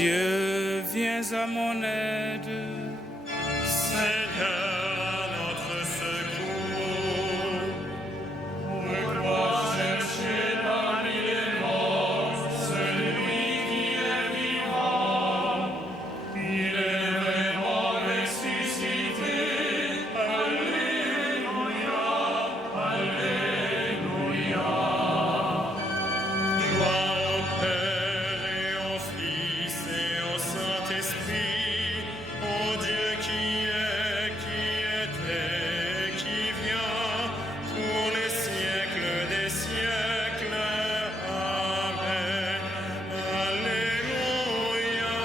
Dieu, viens à mon aide. Seigneur, notre secours. Pourquoi chercher parmi les morts celui qui est vivant? Il est vraiment ressuscité. Alléluia, Alléluia. Gloire au Père et au Fils et au Saint-Esprit, au Dieu qui est, qui était, qui vient, pour les siècles des siècles. Amen. Alléluia.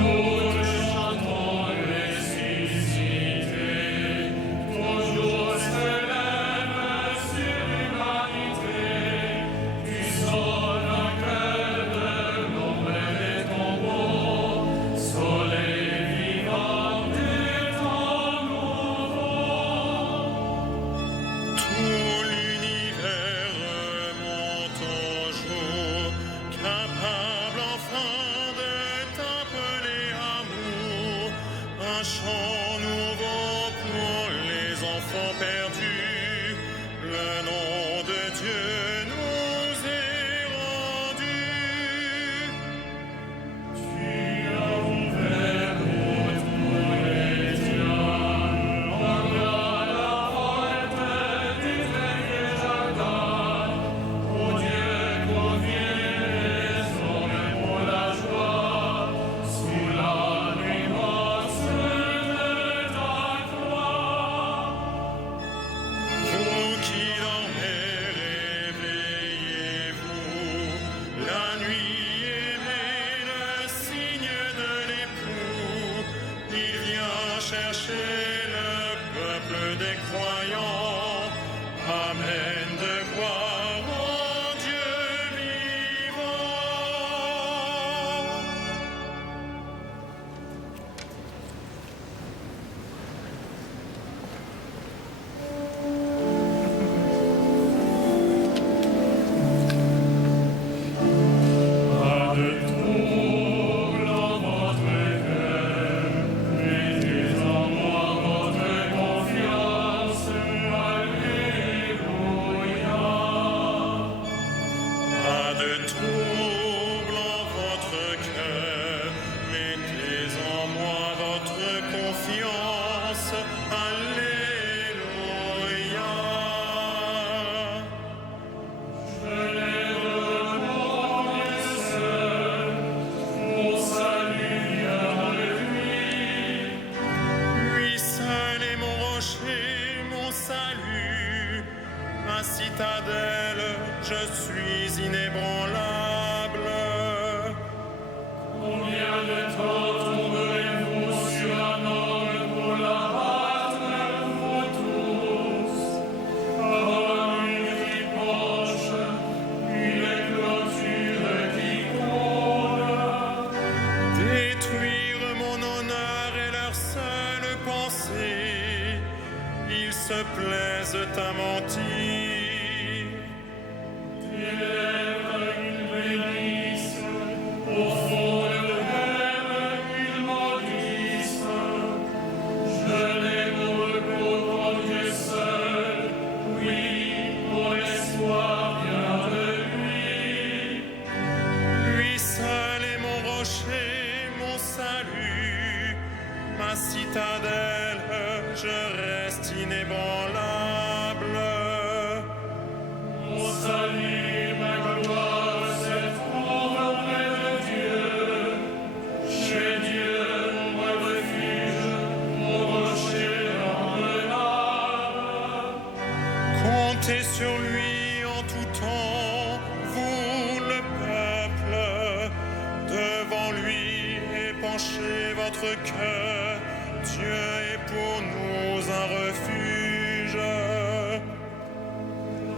Nous te chantons ressuscité, ton jour se lève sur l'humanité. Tu sonnes un cœur de l'ombre des tombeaux, soleil vivant du temps nouveau. Tout l'univers remonte au jour, capable enfin de t'appeler amour. Un chant nouveau pour les enfants perdus. Le nom de Dieu nous est rendu. Tu as ouvert route pour les tiens, engage la porte du très jardin. Ô Dieu, conviens les hommes pour la joie, sous la nuance de ta gloire. Vous qui dormez, réveillez-vous. La nuit émet le signe de l'époux. Il vient chercher le peuple des croyants. Amen de gloire au Dieu vivant. Pas de trouble en votre cœur, mettez en moi votre confiance. Alléluia. Pas de trouble en votre cœur, mettez en moi votre confiance. Alléluia. Je l'ai reconnu seul, mon salut vient de lui. Lui seul est mon rocher, mon salut, ma citadelle, je suis inébranlable. Combien de temps tomberez-vous sur un homme pour l'abattre, vous tous? Avant lui qui penche, une clôture qui comble. Détruire mon honneur est leur seule pensée. Ils se plaisent à mentir. Tes lèvres ils bénissent, au fond de eux ils maudissent. Je les repos en Dieu seul, oui, mon espoir vient de lui. Lui seul est mon rocher, mon salut, ma citadelle, je reste inébranlable. Mon salut, ma gloire se trouve auprès de Dieu. Chez Dieu, mon refuge, mon rocher emmenable. Comptez sur lui en tout temps, vous le peuple. Devant lui épanchez votre cœur. Dieu est pour nous un refuge.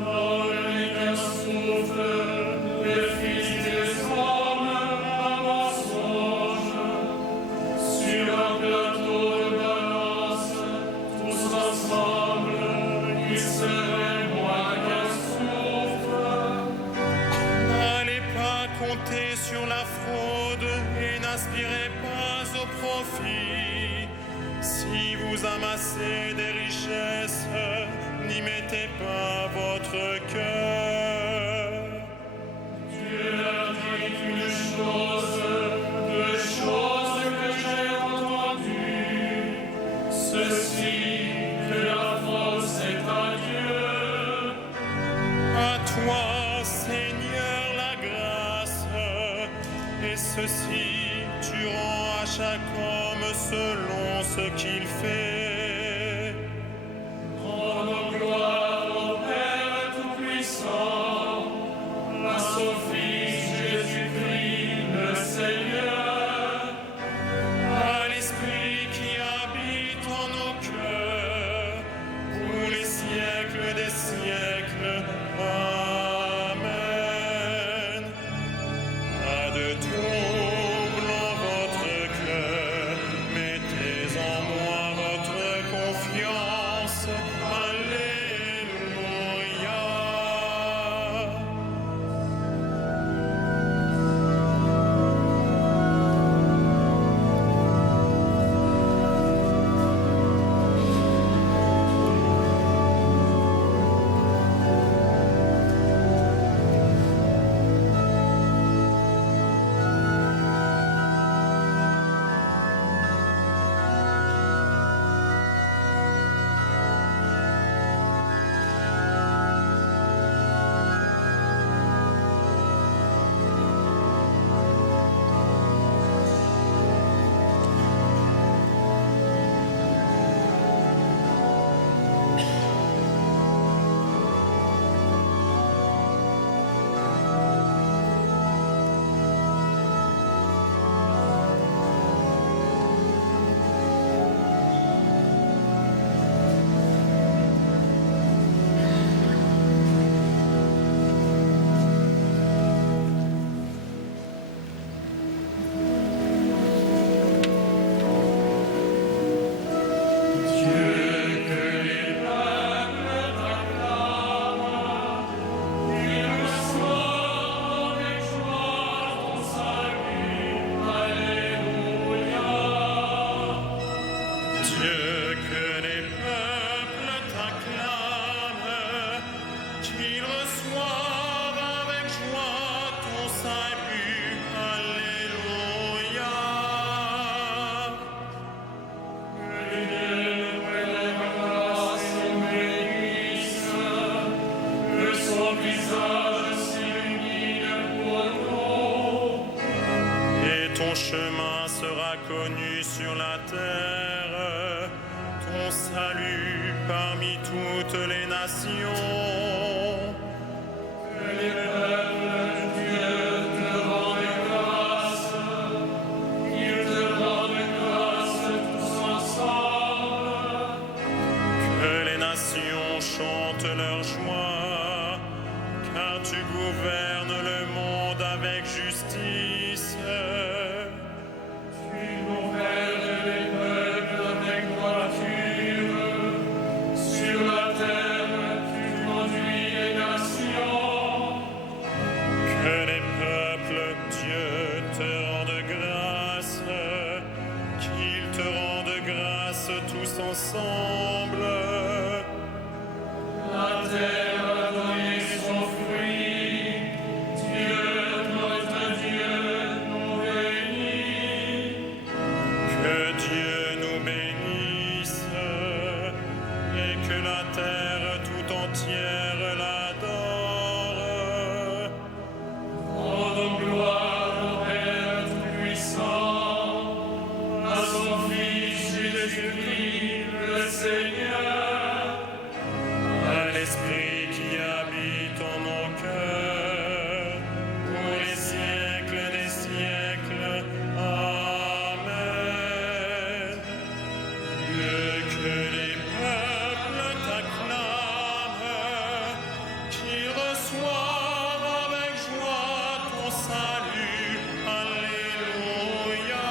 Dans les souffle, les fils des hommes, un mensonge. Sur un plateau de balance, n'aspirez pas au profit. Si vous amassez des richesses, n'y mettez pas votre cœur. Dieu a dit une chose, deux choses que j'ai entendues. Ceci, que la force est à Dieu. À toi, Seigneur, la grâce, et ceci tu rends à chaque homme selon ce qu'il fait. Rendons gloire au Père Tout-Puissant, grâce au Fils Jésus-Christ, le Seigneur, À l'Esprit qui habite en nos cœurs, pour les siècles des siècles. Amen. Pas de trouble en votre cœur, mettez en moi votre confiance. Alléluia. Dieu, que les peuples t'acclament, qu'ils reçoivent avec joie ton salut. Alléluia. que son visage s'illumine pour nous. Et ton chemin sera connu sur la terre, ton salut parmi toutes les nations. Que les peuples, Dieu, te rendent grâce. Qu'ils te rendent grâce tous ensemble. Que les nations chantent leur joie, car tu gouvernes le monde avec justice. Tu gouvernes les peuples avec droiture. Sur la terre, tu conduis les nations. Que les peuples, Dieu, te rendent grâce, qu'ils te rendent grâce tous ensemble. La terre a donné son fruit. Dieu, notre Dieu, nous bénit. Que Dieu nous bénisse et que la terre tout entière l'adore. Rendons gloire au Père Tout-Puissant, à son Fils Jésus-Christ, le Seigneur, À l'Esprit qui habite en nos cœurs, pour les siècles des siècles. Amen. Dieu, que les peuples t'acclament, qu'ils reçoivent avec joie ton salut. Alléluia.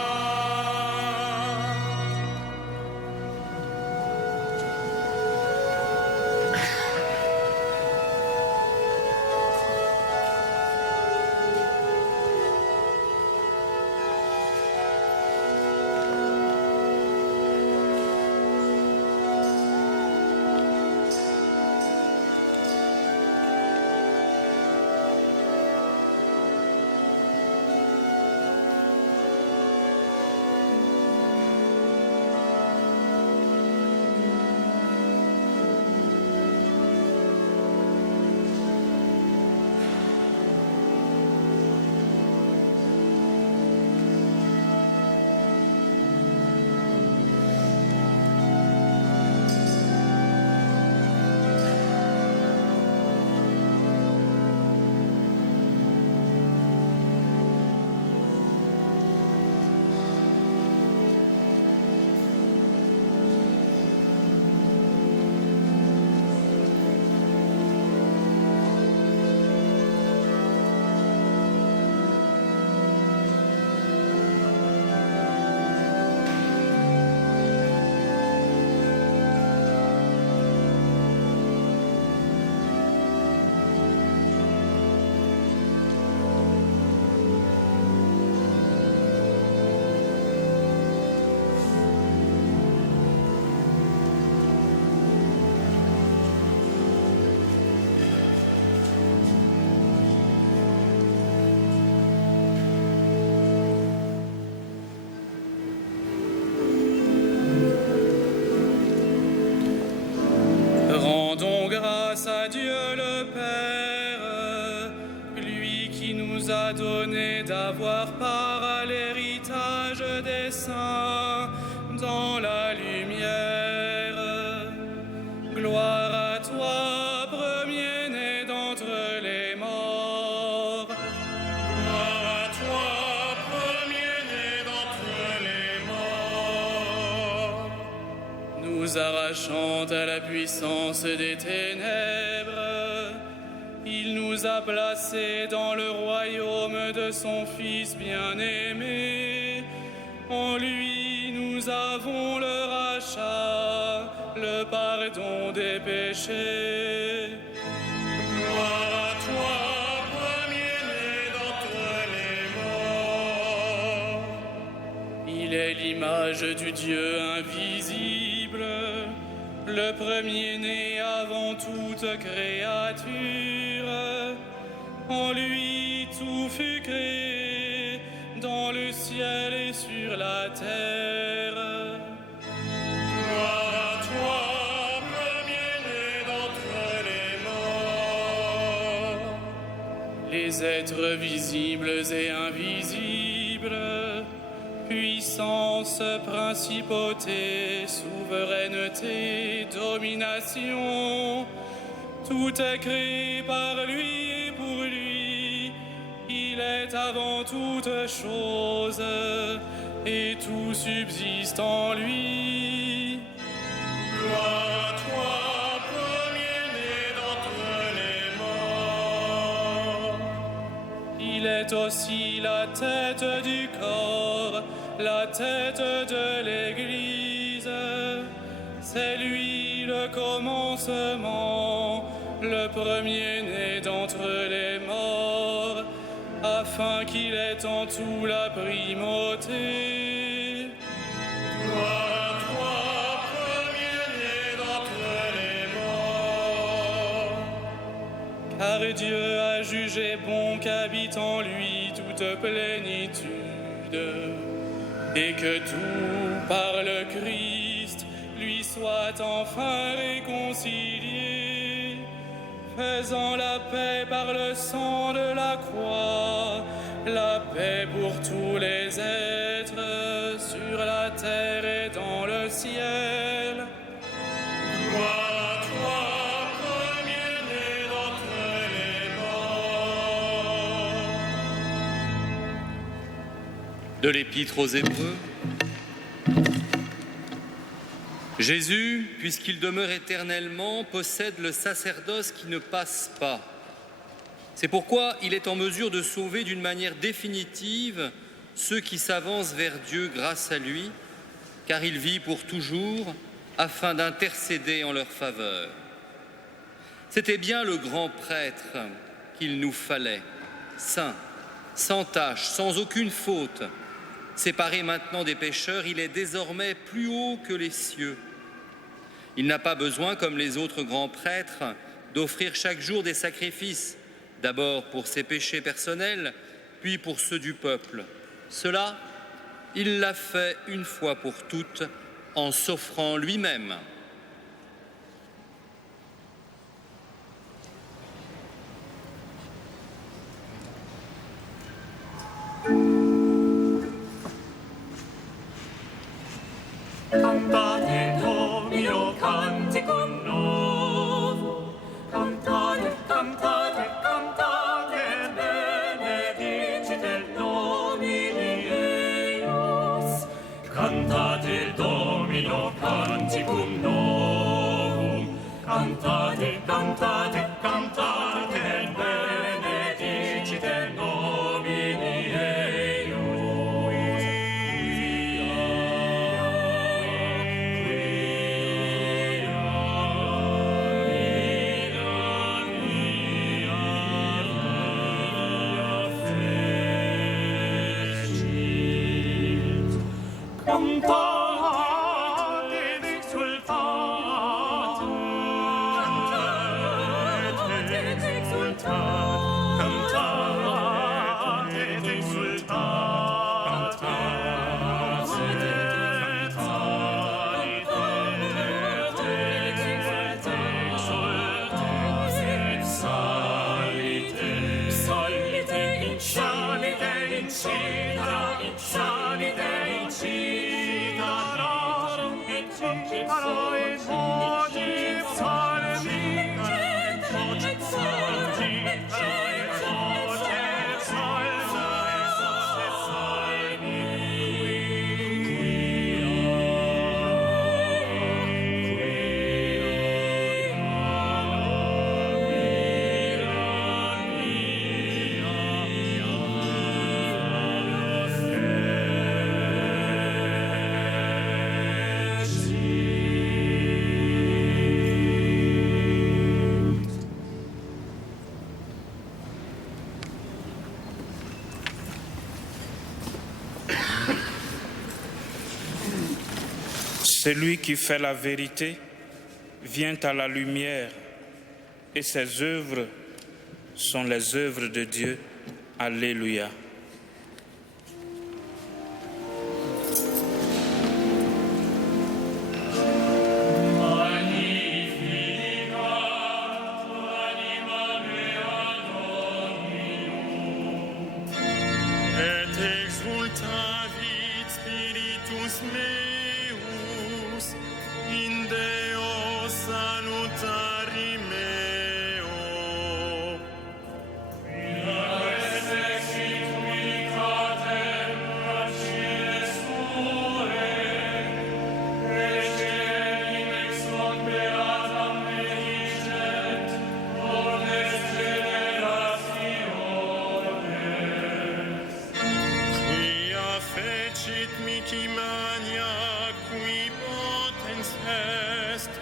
l'image des saints dans la lumière. Gloire à toi, premier-né d'entre les morts. Gloire à toi, premier-né d'entre les morts. Nous arrachant à la puissance des ténèbres, il nous a placés dans le royaume de son Fils bien-aimé. En lui, nous avons le rachat, le pardon des péchés. Gloire à toi, premier-né d'entre les morts. Il est l'image du Dieu invisible, le premier-né avant toute créature. En lui, tout fut créé, dans le ciel et sur la terre. Gloire à toi, premier-né d'entre les morts. Les êtres visibles et invisibles, puissance, principauté, souveraineté, domination, tout est créé par lui et pour lui. Il est avant toute chose et tout subsiste en lui. Gloire à toi, premier-né d'entre les morts. Il est aussi la tête du corps, la tête de l'Église. C'est lui le commencement, le premier-né d'entre les morts, afin qu'il ait en tout la primauté. Gloire à toi, premier-né d'entre les morts. Car Dieu a jugé bon qu'habite en lui toute plénitude, et que tout par le Christ lui soit enfin réconcilié, faisant la paix par le sang de la croix, la paix pour tous les êtres sur la terre et dans le ciel. Gloire à toi, premier-né d'entre les morts. De l'Épître aux Hébreux. Jésus, puisqu'il demeure éternellement, possède le sacerdoce qui ne passe pas. C'est pourquoi il est en mesure de sauver d'une manière définitive ceux qui s'avancent vers Dieu grâce à lui, car il vit pour toujours afin d'intercéder en leur faveur. C'était bien le grand prêtre qu'il nous fallait, saint, sans tache, sans aucune faute. Séparé maintenant des pécheurs, il est désormais plus haut que les cieux. Il n'a pas besoin, comme les autres grands prêtres, d'offrir chaque jour des sacrifices, d'abord pour ses péchés personnels, puis pour ceux du peuple. Cela, il l'a fait une fois pour toutes, en s'offrant lui-même. Cantate Domino canticum novum, cantate, cantate, cantate, benedicite nomini eius. Cantate Domino canticum novum, cantate, cantate, cantate, benedicite nomini Salite in salite Celui qui fait la vérité vient à la lumière et ses œuvres sont les œuvres de Dieu. Alléluia. Et exultavit spiritus meus in Deo salutari meo. Quia fecit mihi mania, qui potens est,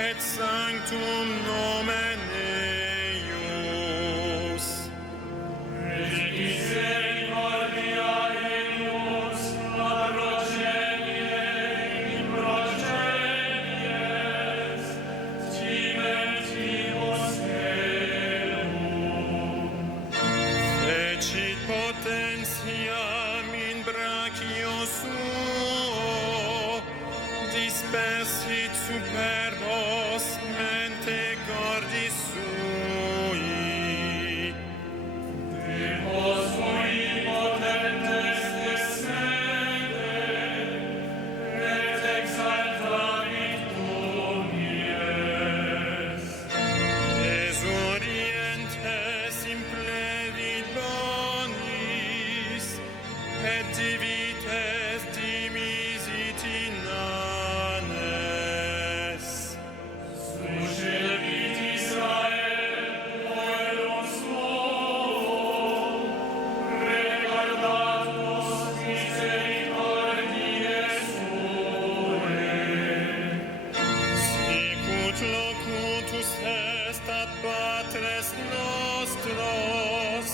et sanctum nomen eius. Fecit potentiam in brachio suo, dispersit superbos mente cordis sui. Esorientes implevit bonis, et divites dimisit inanes. Sicut locutus est ad patres nostros,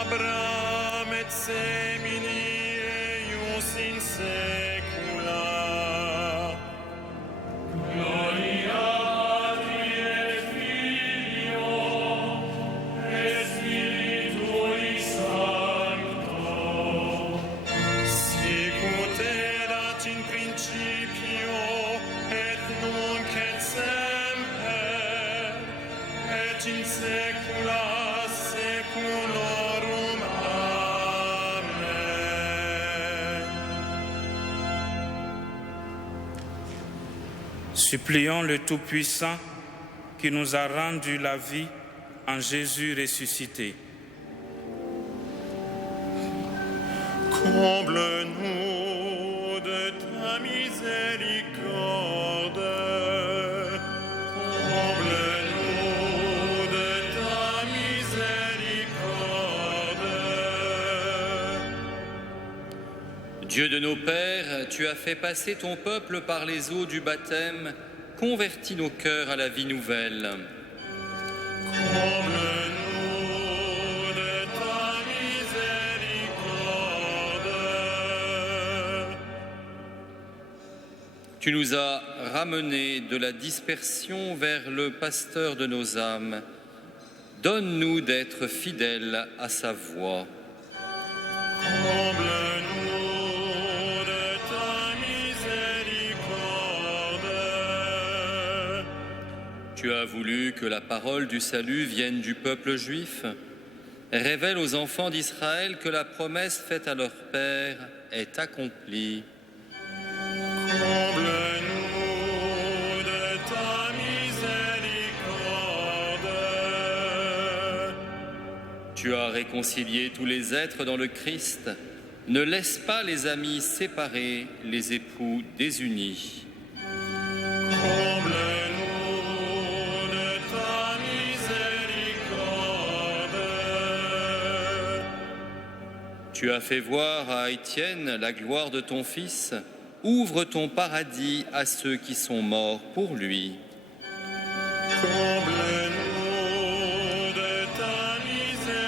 Abraham et semini eius in saecula. Sicut erat in principio, et nunc et semper, et in saecula saeculorum. Amen. Supplions le Tout-Puissant qui nous a rendu la vie en Jésus ressuscité. Comble-nous de ta miséricorde. Comble-nous de ta miséricorde. Dieu de nos pères, tu as fait passer ton peuple par les eaux du baptême, convertis nos cœurs à la vie nouvelle. Comble-nous de ta miséricorde. Tu nous as ramenés de la dispersion vers le pasteur de nos âmes. Donne-nous d'être fidèles à sa voix. Comble-nous de ta miséricorde. Tu as voulu que la parole du salut vienne du peuple juif. Révèle aux enfants d'Israël que la promesse faite à leur père est accomplie. Comble-nous de ta miséricorde. Tu as réconcilié tous les êtres dans le Christ. Ne laisse pas les amis séparés, les époux désunis. Comble-nous de ta miséricorde. Tu as fait voir à Étienne la gloire de ton Fils. Ouvre ton paradis à ceux qui sont morts pour lui. Comble-nous de ta miséricorde.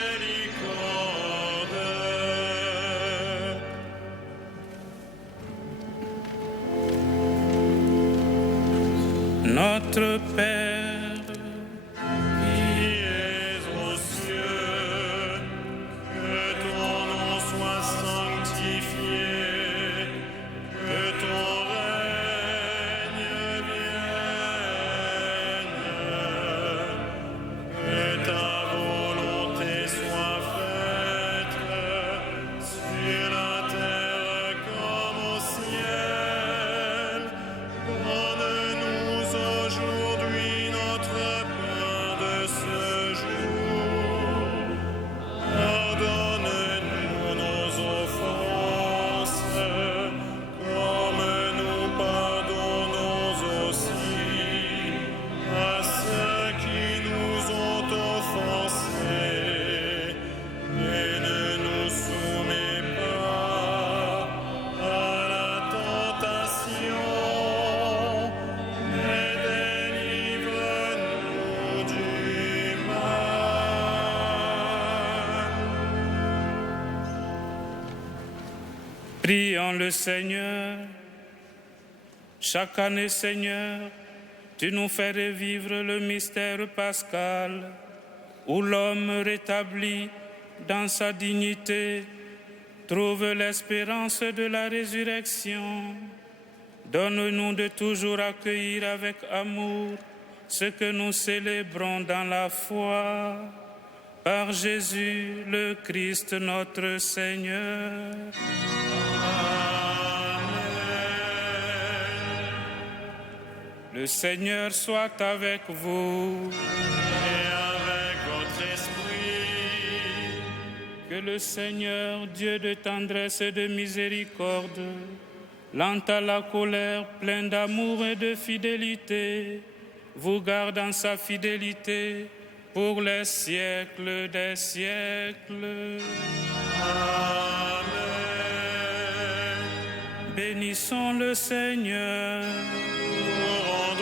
Notre Père, qui es aux cieux, que ton nom soit sanctifié, que ton règne vienne, que ta volonté soit faite sur la terre comme au ciel. Donne-nous aujourd'hui notre pain de ce jour. Pardonne-nous nos offenses, comme nous pardonnons aussi à ceux qui nous ont offensés. Et ne nous soumets pas à la tentation, mais délivre-nous du mal. prions le Seigneur. Chaque année, Seigneur, tu nous fais revivre le mystère pascal, où l'homme rétabli dans sa dignité trouve l'espérance de la résurrection. Donne-nous de toujours accueillir avec amour ce que nous célébrons dans la foi. Par Jésus le Christ notre Seigneur. Le Seigneur soit avec vous. Et avec votre esprit, Que le Seigneur, Dieu de tendresse et de miséricorde, lent à la colère, plein d'amour et de fidélité, vous garde en sa fidélité pour les siècles des siècles. Amen. Bénissons le Seigneur. Louons